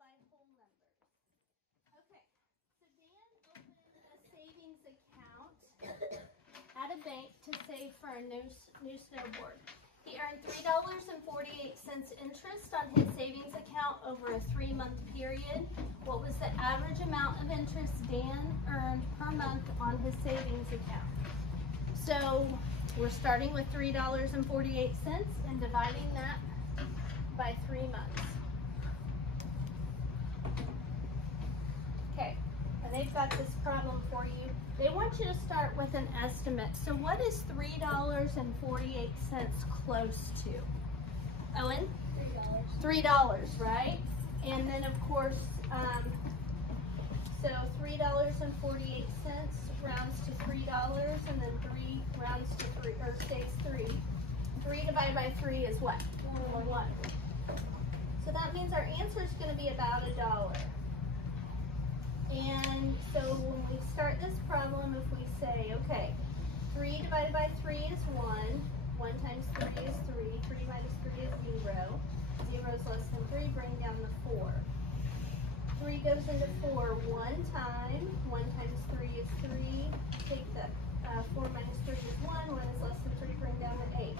by whole numbers. Okay, so Dan opened a savings account at a bank to save for a new snowboard. He earned $3.48 interest on his savings account over a 3-month period. What was the average amount of interest Dan earned per month on his savings account? So we're starting with $3.48 and dividing that by 3 months. Okay, and they've got this problem for you. They want you to start with an estimate. So what is $3.48 close to? Owen? $3, right? And then of course, so $3.48 rounds to $3, and then 3 rounds to 3, or stays 3. 3 divided by 3 is what? 1. So that means our answer is going to be about $1. And so when we start this problem, if we say, okay, 3 divided by 3 is 1, 1 times 3 is 3, 3 minus 3 is 0, 0 is less than 3, bring down the 4. 3 goes into 4 1 time, 1 times 3 is 3, take the 4 minus 3 is 1, 1 is less than 3, bring down the 8.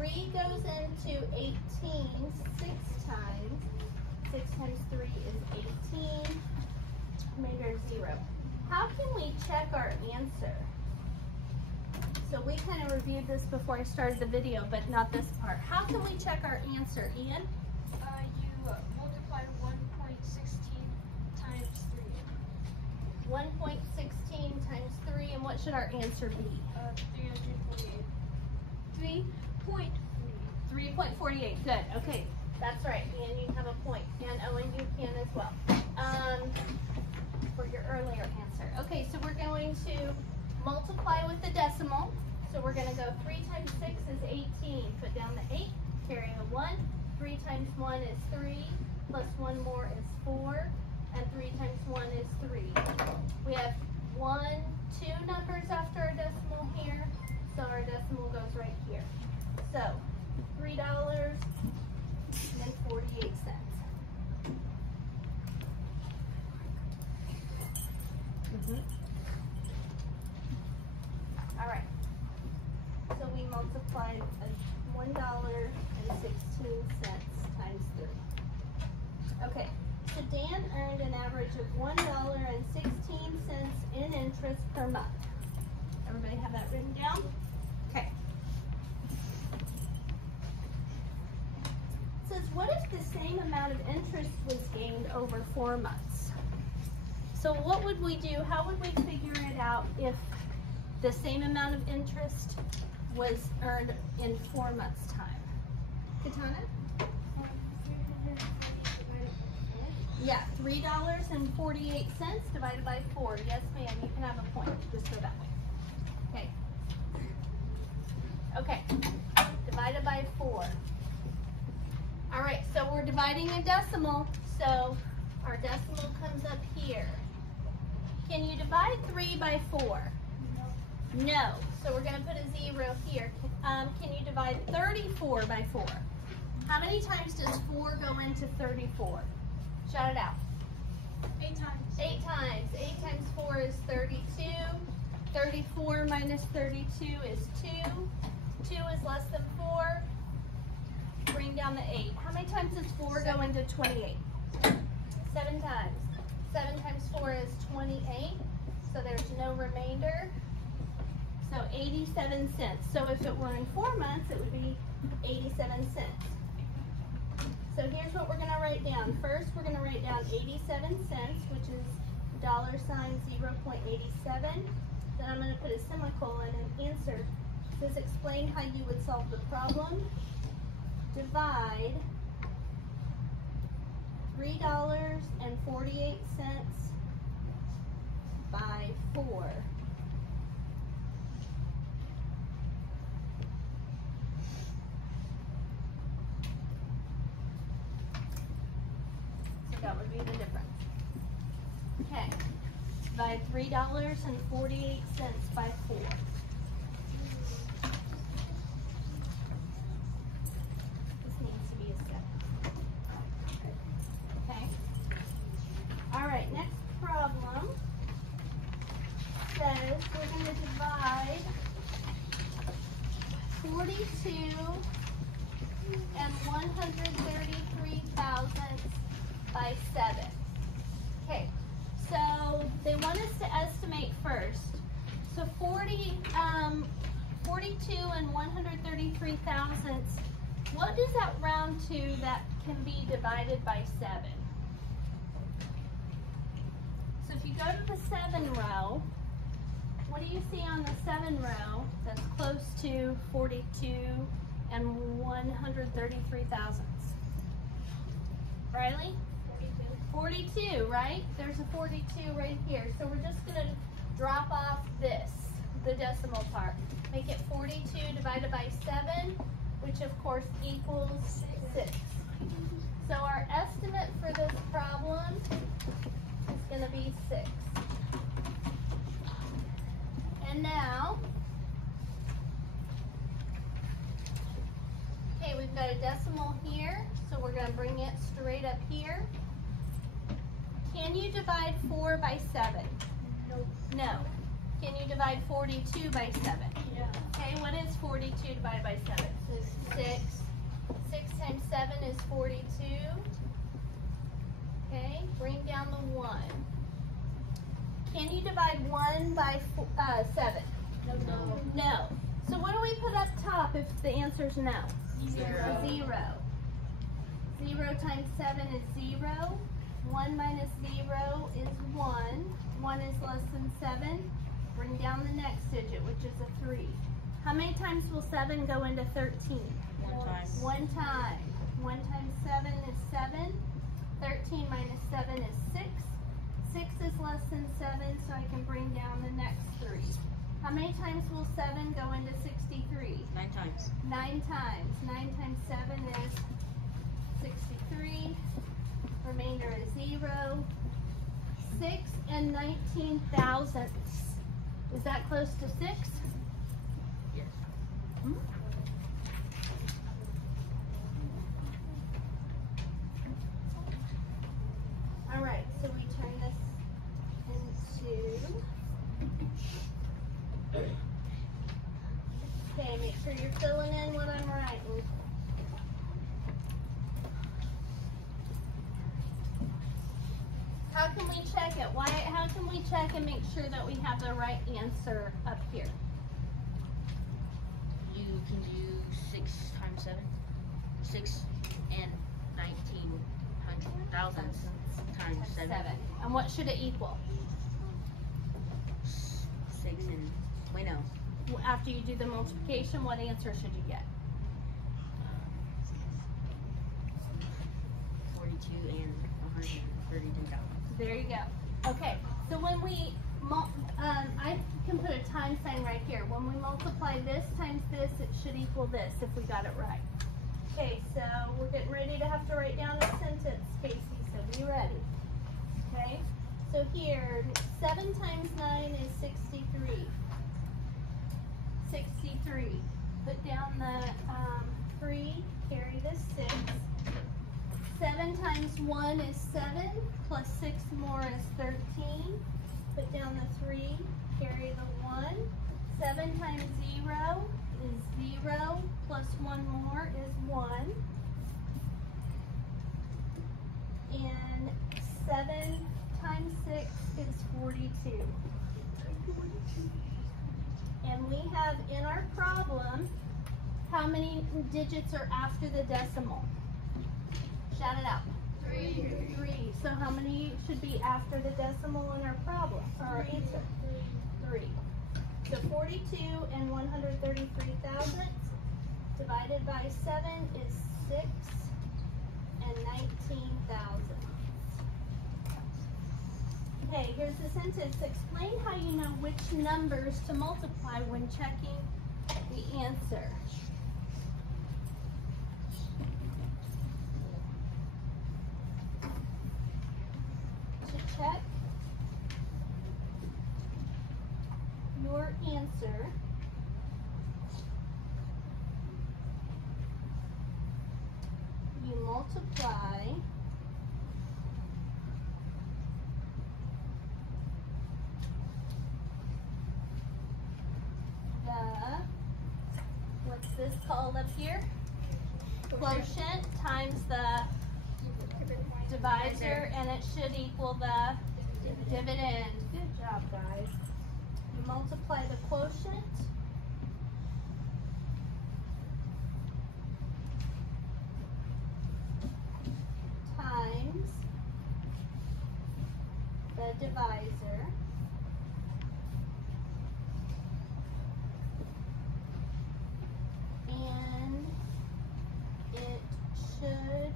3 goes into 18 6 times, 6 times 3 is 18. Remainder is 0. How can we check our answer? So we kind of reviewed this before I started the video, but not this part. How can we check our answer, Ian? You multiply 1.16 times 3. 1.16 times 3, and what should our answer be? 348. 3.48. Good. Okay, that's right. Ian, you have a point, and Owen, you can as well. For your earlier answer. Okay, so we're going to multiply with the decimal. So we're going to go 3 times 6 is 18. Put down the 8, carry a 1. 3 times 1 is 3, plus 1 more is 4, and 3 times 1 is 3. We have 1, 2 numbers after our decimal here, so our decimal goes right here. So $3.48. All right, so we multiplied $1.16 times 3. Okay, so Dan earned an average of $1.16 in interest per month. Everybody have that written down? Okay. It says, what if the same amount of interest was gained over 4 months? So what would we do? How would we figure it out if the same amount of interest was earned in 4 months' time? Katana? Yeah, $3.48 divided by 4. Yes, ma'am, you can have a point. Just go that way. Okay. Okay, divided by 4. All right, so we're dividing a decimal, so our decimal comes up here. Can you divide 3 by 4? No. So we're going to put a 0 here. Can you divide 34 by 4? How many times does 4 go into 34? Shout it out. 8 times. 8 times. 8 times 4 is 32. 34 minus 32 is 2. 2 is less than 4. Bring down the 8. How many times does 4 go into 28? 7 times. 7 times 4 is 28. So there's no remainder. So 87 cents. So if it were in 4 months, it would be 87 cents. So here's what we're going to write down. First, we're going to write down 87 cents, which is $0.87. Then I'm going to put a semicolon and answer. It says explain how you would solve the problem. Divide $3.48 by 4. So that would be the difference. Okay. Divide $3.48 by 4. This needs to be a 7. Okay. All right, next problem says we're going to divide 42 and 133 thousandths by 7. Okay, so they want us to estimate first. So 42 and 133 thousandths, what does that round to that can be divided by 7? So if you go to the 7 row, what do you see on the 7 row that's close to 42 and 133 thousandths? Riley? 42, right? There's a 42 right here. So we're just going to drop off this, the decimal part. Make it 42 divided by 7, which of course equals 6. So our estimate for this problem is going to be 6. And now, okay, we've got a decimal here, so we're going to bring it straight up here. Can you divide 4 by 7? Nope. No. Can you divide 42 by 7? Yeah. Okay, what is 42 divided by 7? 6. 6 times 7 is 42. Okay, bring down the 1. Can you divide 1 by 7? No. No. So what do we put up top if the answer is no? 0. 0. 0 times 7 is 0. 1 minus 0 is 1. 1 is less than 7. Bring down the next digit, which is a 3. How many times will 7 go into 13? 1 time. 1 time. 1 times 7 is 7. 13 minus 7 is 6. 6 is less than 7, so I can bring down the next 3. How many times will 7 go into 63? 9 times. 9 times. 9 times 7 is 63. Remainder is 0. 6 and 19 thousandths. Is that close to 6? Yes. Hmm? All right, so we turn this into... Okay, make sure you're filling in what I'm writing. How can we check it? How can we check and make sure that we have the right answer up here? You can do 6 times 7. 6 and 19 thousandths times 7. And what should it equal? 6 and, wait, no. After you do the multiplication, what answer should you get? 42 and 132 thousandths. There you go. Okay, so when we, I can put a time sign right here. When we multiply this times this, it should equal this if we got it right. Okay, so we're getting ready to have to write down a sentence, Casey, so be ready. Okay, so here, 7 times 9 is 63. 63. Put down the 3, carry the 6. 7 times 1 is 7, plus 6 more is 13. Put down the 3, carry the 1. 7 times 0 is 0, plus 1 more is 1. And 7 times 6 is 42. And we have in our problem, how many digits are after the decimal? Shout it out. 3. 3. So how many should be after the decimal in our problem, or our answer? 3. So 42 and 133 thousandths divided by 7 is 6 and 19 thousandths. Okay, here's the sentence. Explain how you know which numbers to multiply when checking the answer. To check your answer, you multiply hold up here. Quotient times the divisor, and it should equal the dividend. Good job, guys. You multiply the quotient times the divisor, and it should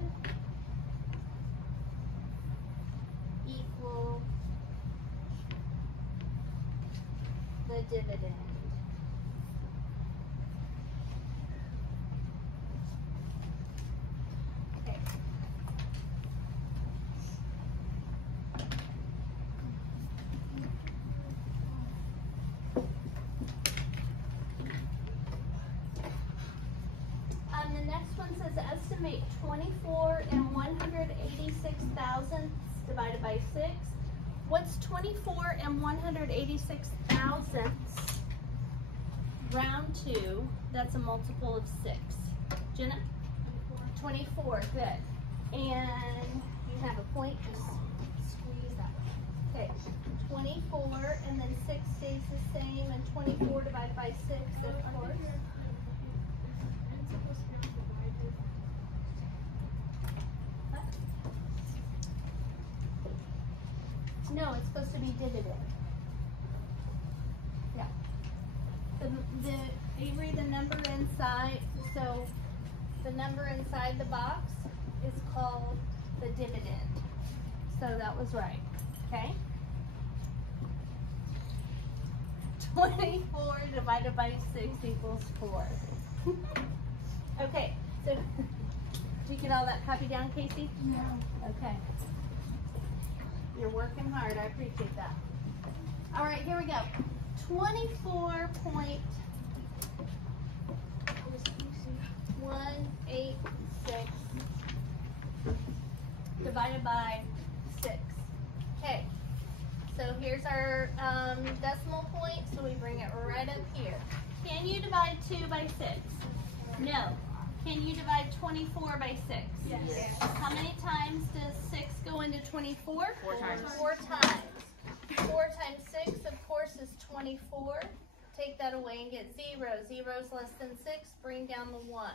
equal the dividend. Okay. The next one says estimate 24 and 186 thousandths divided by 6. What's 24 and 186 thousandths? Round to, that's a multiple of 6. Jenna? 24, good. And you have a point, just squeeze that one. Okay, 24 and then 6 stays the same, and 24 divided by 6, of course. No, it's supposed to be dividend. Yeah. Avery, the number inside, so the number inside the box is called the dividend. So that was right, okay? 24 divided by 6 equals 4. Okay, so did you get all that copy down, Casey? No. Okay. You're working hard, I appreciate that. All right, here we go. 24.186 divided by 6. Okay, so here's our decimal point, so we bring it right up here. Can you divide 2 by 6? No. Can you divide 24 by 6? Yes. How many times does 6 go into 24? 4 times. 4 times. 4 times 6, of course, is 24. Take that away and get 0. 0 is less than 6. Bring down the 1.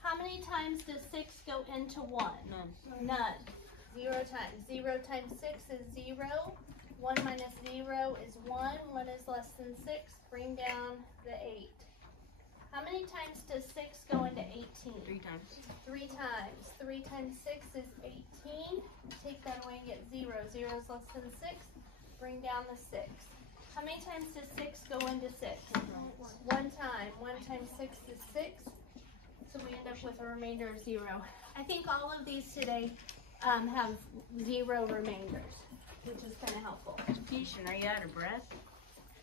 How many times does 6 go into 1? None. None. 0 times. 0 times 6 is 0. 1 minus 0 is 1. 1 is less than 6. Bring down the 8. How many times does 6 go into 18? 3 times. 3 times. 3 times 6 is 18. Take that away and get 0. 0 is less than 6. Bring down the 6. How many times does 6 go into 6? 1 time. 1 times 6 is 6. So we end up with a remainder of 0. I think all of these today have 0 remainders, which is kind of helpful. Keishan, are you out of breath?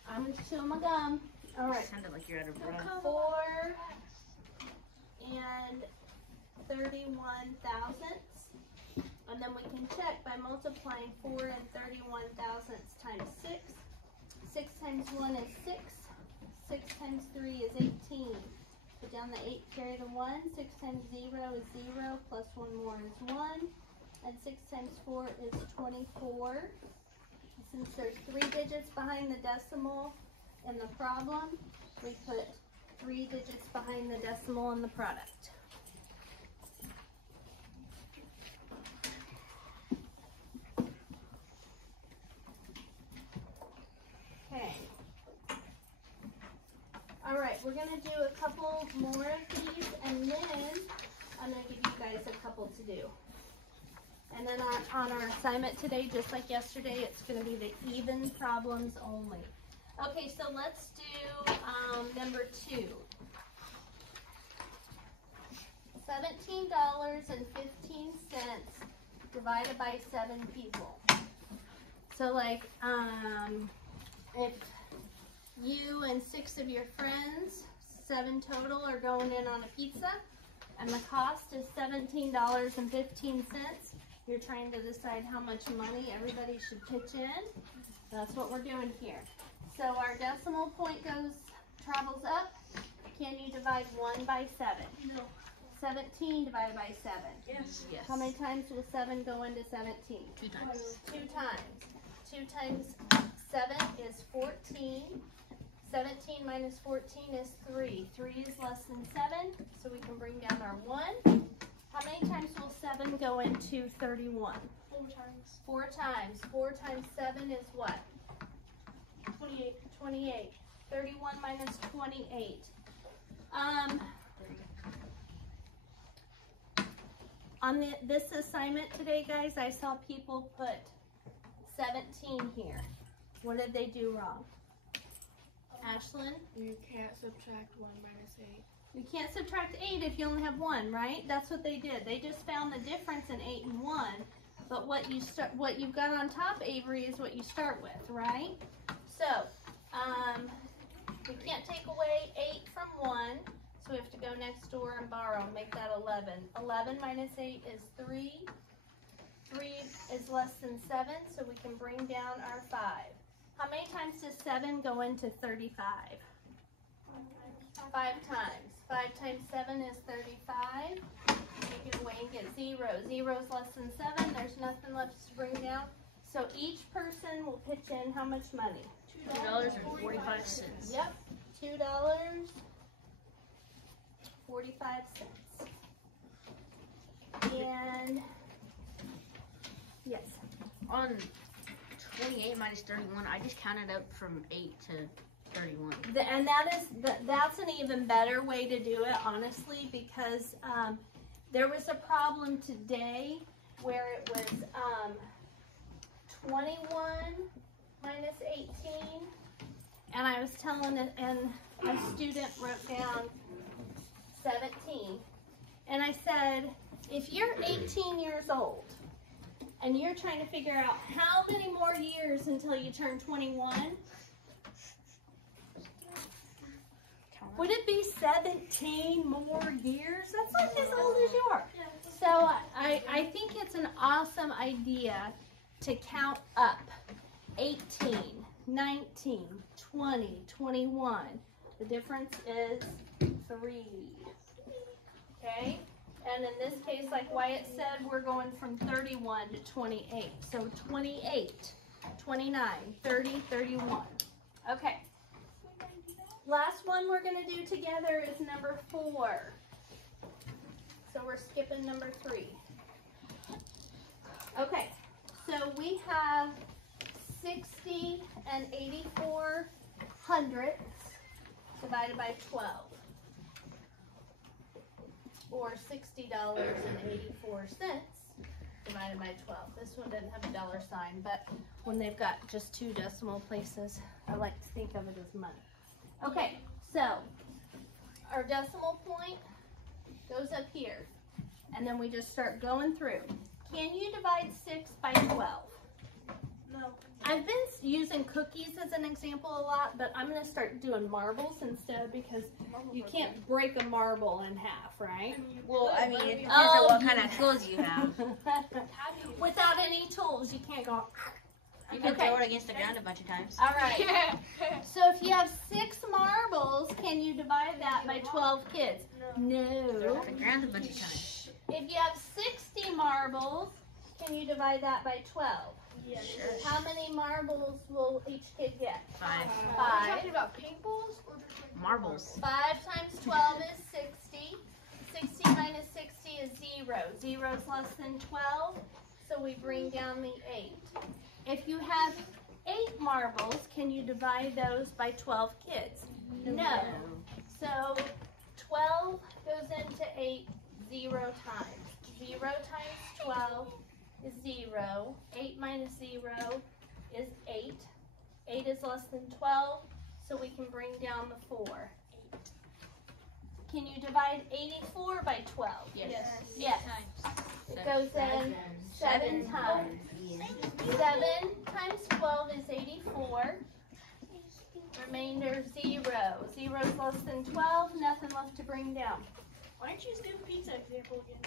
I'm going to chew my gum. All right. Sounded like you're out of breath. 4 and 31 thousandths. And then we can check by multiplying 4 and 31 thousandths times 6. 6 times 1 is 6. 6 times 3 is 18. Put down the 8, carry the 1. 6 times 0 is 0, plus 1 more is 1. And 6 times 4 is 24. Since there's 3 digits behind the decimal in the problem, we put 3 digits behind the decimal in the product. Okay. All right, we're gonna do a couple more of these, and then I'm gonna give you guys a couple to do. And then on our assignment today, just like yesterday, it's gonna be the even problems only. Okay, so let's do number 2. $17.15 divided by 7 people. So like, if you and 6 of your friends, 7 total, are going in on a pizza, and the cost is $17.15, you're trying to decide how much money everybody should pitch in. That's what we're doing here. So our decimal point travels up. can you divide 1 by 7? No. 17 divided by 7. Yes. Yes. How many times will 7 go into 17? 2 times. 2 times. 2 times 7 is 14. 17 minus 14 is 3. 3 is less than 7, so we can bring down our 1. How many times will 7 go into 31? 4 times. 4 times. 4 times 7 is what? 28. 28. 31 minus 28. On this assignment today, guys, I saw people put 17 here. What did they do wrong? Ashlyn? You can't subtract 1 minus 8. You can't subtract 8 if you only have 1, right? That's what they did. They just found the difference in 8 and 1. But what you've got on top, Avery, is what you start with, right? So, we can't take away 8 from 1, so we have to go next door and borrow and make that 11. 11 minus 8 is 3. 3 is less than 7, so we can bring down our 5. How many times does 7 go into 35? 5 times. 5 times 7 is 35. Take it away and get 0. 0 is less than 7. There's nothing left to bring down. So each person will pitch in how much money? $2.45. Yep. $2.45. And yes. On 28 minus 31, I just counted up from 8 to 31. And that's an even better way to do it, honestly, because there was a problem today where it was 21 minus 18, and I was telling it, and a student wrote down 17, and I said, if you're 18 years old and you're trying to figure out how many more years until you turn 21, would it be 17 more years? That's like as old as you are. So I think it's an awesome idea to count up 18, 19, 20, 21. The difference is 3. Okay? And in this case, like Wyatt said, we're going from 31 to 28. So 28, 29, 30, 31. Okay. Last one we're going to do together is number 4. So we're skipping number 3. Okay, so we have 60 and 84 hundredths divided by 12. Or $60.84 divided by 12. This one doesn't have a dollar sign, but when they've got just 2 decimal places, I like to think of it as money. Okay, so our decimal point goes up here, and then we just start going through. Can you divide 6 by 12? No. I've been using cookies as an example a lot, but I'm going to start doing marbles instead because you can't break a marble in half, right? Well, I mean, it depends Oh, on what kind of tools you have. Without any tools, you can't go. You can Okay. throw it against the ground a bunch of times. All right. So if you have 6 marbles, can you divide that by 12 kids? Throw No. it at the ground a bunch of times. If you have 60 marbles, can you divide that by 12? Yes. Sure. How many marbles will each kid get? 5. Are you 5. talking about paintballs or just like Marbles. 5 times 12 is 60. 60 minus 60 is 0. 0 is less than 12, so we bring down the 8. If you have 8 marbles, can you divide those by 12 kids? No. So 12 goes into 8 0 times. 0 times 12 is 0. 8 minus 0 is 8. 8 is less than 12, so we can bring down the 4. Can you divide 84 by 12? Yes. Yes. It goes in 7 times. 7 times 12 is 84. Remainder 0. 0 is less than 12, nothing left to bring down. Why don't you just do the pizza example again?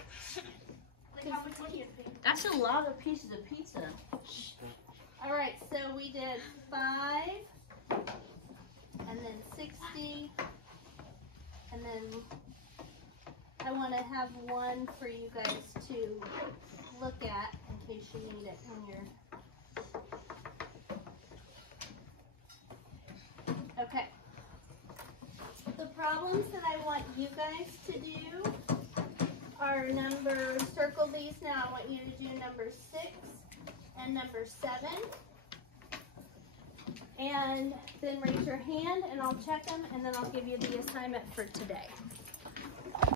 Like how much money you pay? That's a lot of pieces of pizza. Alright, so we did 5, and then 60, then I want to have one for you guys to look at in case you need it when you're. Okay. The problems that I want you guys to do are circle these now. I want you to do number 6 and number 7. And then raise your hand and I'll check them and then I'll give you the assignment for today.